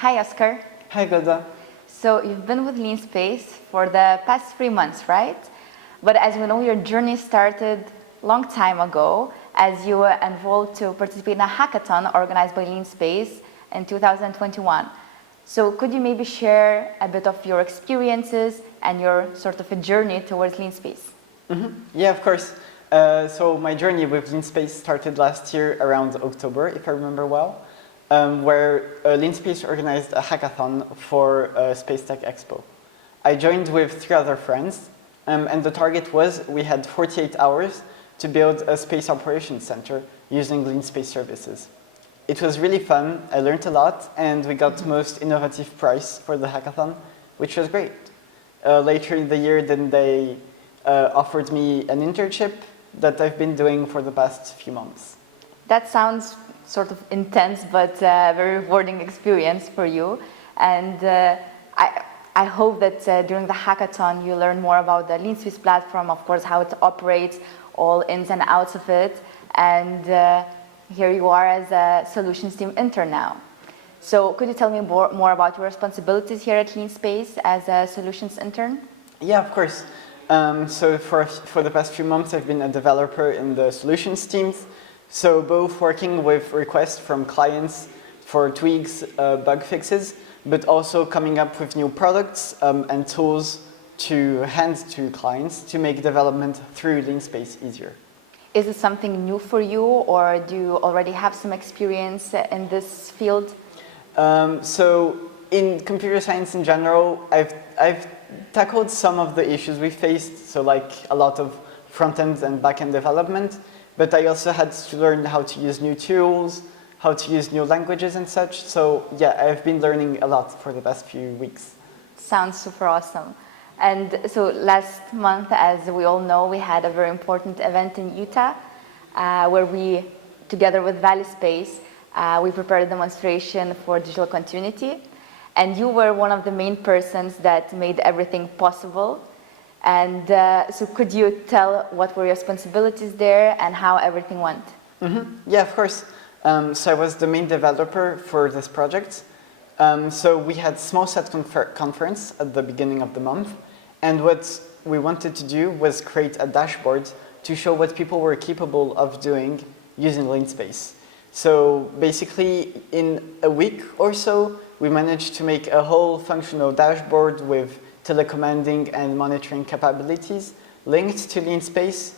Hi, Oscar. Hi, Goda. So you've been with Leanspace for the past 3 months, right? But as we know, your journey started long time ago as you were enrolled to participate in a hackathon organized by Leanspace in 2021. So could you maybe share a bit of your experiences and your sort of a journey towards Leanspace? Yeah, of course. So my journey with Leanspace started last year around October, if I remember well, where Leanspace organized a hackathon for Space Tech Expo. I joined with 3 other friends, and the target was we had 48 hours to build a space operations center using Leanspace services. It was really fun, I learned a lot, and we got most innovative prize for the hackathon, which was great. Later in the year, then they offered me an internship that I've been doing for the past few months. That sounds sort of intense, but very rewarding experience for you. And I hope that during the hackathon you learn more about the Leanspace platform, of course, how it operates, all ins and outs of it. And here you are as a solutions team intern now. So could you tell me more about your responsibilities here at Leanspace as a solutions intern? Yeah, of course. So for the past few months, I've been a developer in the solutions teams. So both working with requests from clients for tweaks, bug fixes, but also coming up with new products and tools to hand to clients to make development through Leanspace easier. Is it something new for you, or do you already have some experience in this field? So in computer science in general, I've tackled some of the issues we faced, so like a lot of front-end and back-end development, but I also had to learn how to use new tools, how to use new languages and such. So yeah, I've been learning a lot for the past few weeks. Sounds super awesome. And so last month, as we all know, we had a very important event in Utah where we, together with Leanspace, we prepared a demonstration for digital continuity. And you were one of the main persons that made everything possible. And so could you tell what were your responsibilities there and how everything went? Yeah, of course. So I was the main developer for this project. So we had small set conference at the beginning of the month. And what we wanted to do was create a dashboard to show what people were capable of doing using Leanspace. So basically, in a week or so, we managed to make a whole functional dashboard with telecommanding and monitoring capabilities linked to Leanspace.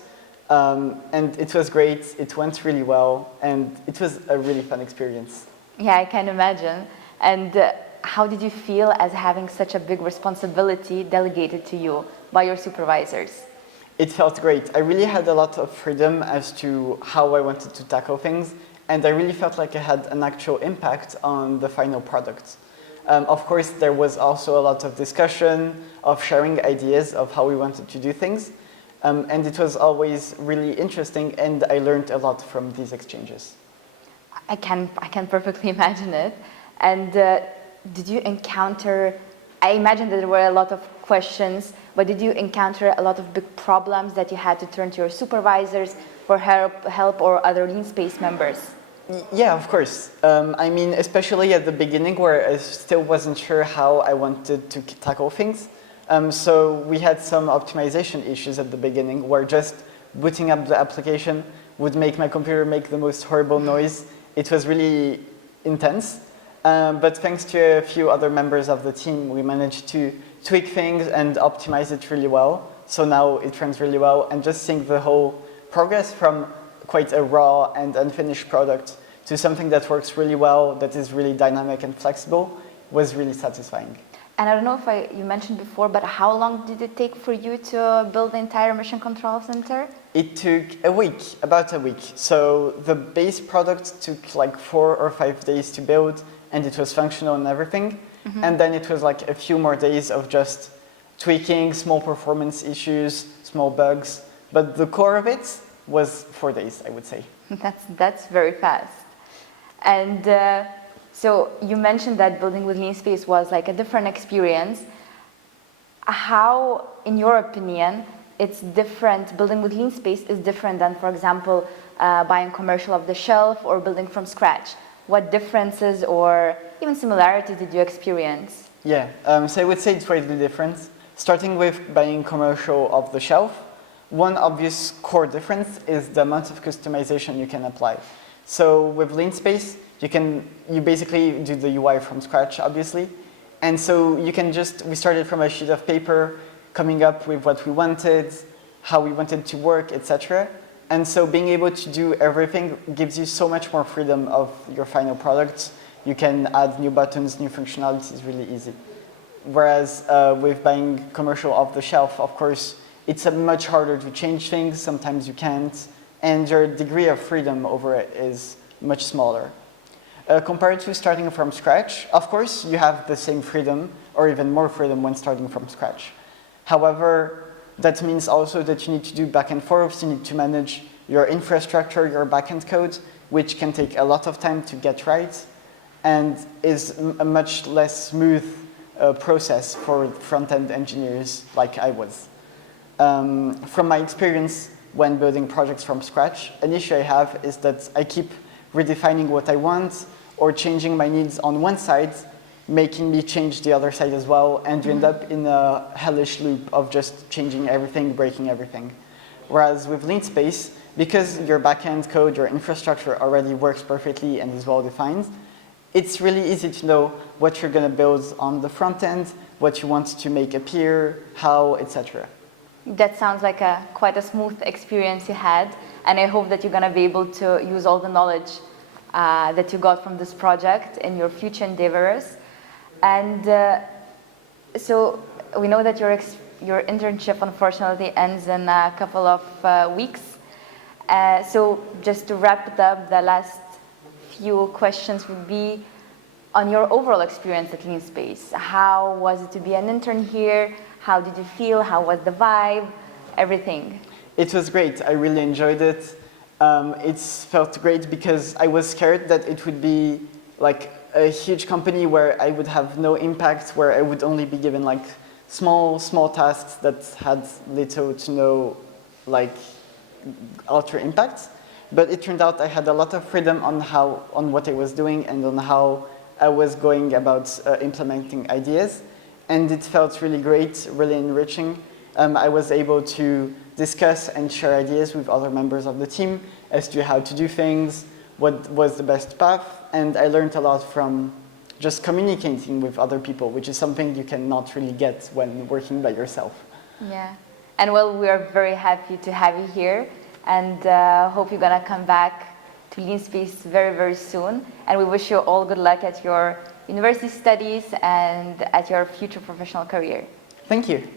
And it was great, it went really well, and it was a really fun experience. Yeah, I can imagine. And how did you feel as having such a big responsibility delegated to you by your supervisors? It felt great. I really had a lot of freedom as to how I wanted to tackle things, and I really felt like I had an actual impact on the final product. Of course, there was also a lot of discussion, of sharing ideas of how we wanted to do things, and it was always really interesting, and I learned a lot from these exchanges. I can perfectly imagine it. And did you encounter, I imagine that there were a lot of questions, but did you encounter a lot of big problems that you had to turn to your supervisors for help or other Leanspace members? Yeah, of course. I mean, especially at the beginning where I still wasn't sure how I wanted to tackle things. So we had some optimization issues at the beginning where just booting up the application would make my computer make the most horrible noise. It was really intense. But thanks to a few other members of the team, we managed to tweak things and optimize it really well. So now it runs really well, and just seeing the whole progress from quite a raw and unfinished product to something that works really well, that is really dynamic and flexible, was really satisfying. And I don't know if you mentioned before, but how long did it take for you to build the entire mission control center? It took a week, about a week. So the base product took like 4 or 5 days to build, and it was functional and everything. And then it was like a few more days of just tweaking, small performance issues, small bugs. But the core of it was 4 days, I would say. That's very fast. And so you mentioned that building with Leanspace was like a different experience. How, in your opinion, it's different, building with Leanspace is different than, for example, buying commercial off the shelf or building from scratch? what differences or even similarities did you experience? Yeah, so I would say it's widely different. Starting with buying commercial off the shelf, one obvious core difference is the amount of customization you can apply. So with Leanspace, you basically do the UI from scratch, obviously. And so we started from a sheet of paper, coming up with what we wanted, how we wanted to work, etc. And so being able to do everything gives you so much more freedom of your final product. You can add new buttons, new functionality is really easy. Whereas with buying commercial off the shelf, of course, it's much harder to change things. Sometimes you can't. And your degree of freedom over it is much smaller. Compared to starting from scratch, of course, you have the same freedom or even more freedom when starting from scratch. However, that means also that you need to do back and forth. You need to manage your infrastructure, your backend code, which can take a lot of time to get right and is a much less smooth process for front-end engineers like I was. From my experience when building projects from scratch, an issue I have is that I keep redefining what I want or changing my needs on one side, making me change the other side as well, and you end up in a hellish loop of just changing everything, breaking everything. Whereas with Leanspace, because your backend code, your infrastructure already works perfectly and is well defined, it's really easy to know what you're going to build on the front end, what you want to make appear, how, etc. That sounds like quite a smooth experience you had, and I hope that you're going to be able to use all the knowledge that you got from this project in your future endeavors. And so we know that your internship unfortunately ends in a couple of weeks. So just to wrap it up, the last few questions would be on your overall experience at Leanspace. How was it to be an intern here? How did you feel? How was the vibe? Everything. It was great. I really enjoyed it. It felt great because I was scared that it would be like a huge company where I would have no impact, where I would only be given like small tasks that had little to no like alter impact. But it turned out I had a lot of freedom on what I was doing and on how I was going about implementing ideas. And it felt really great, really enriching. I was able to discuss and share ideas with other members of the team as to how to do things, what was the best path, and I learned a lot from just communicating with other people, which is something you cannot really get when working by yourself. Yeah, and well, we are very happy to have you here, and hope you're gonna come back to Leanspace very, very soon, and we wish you all good luck at your university studies and at your future professional career. Thank you.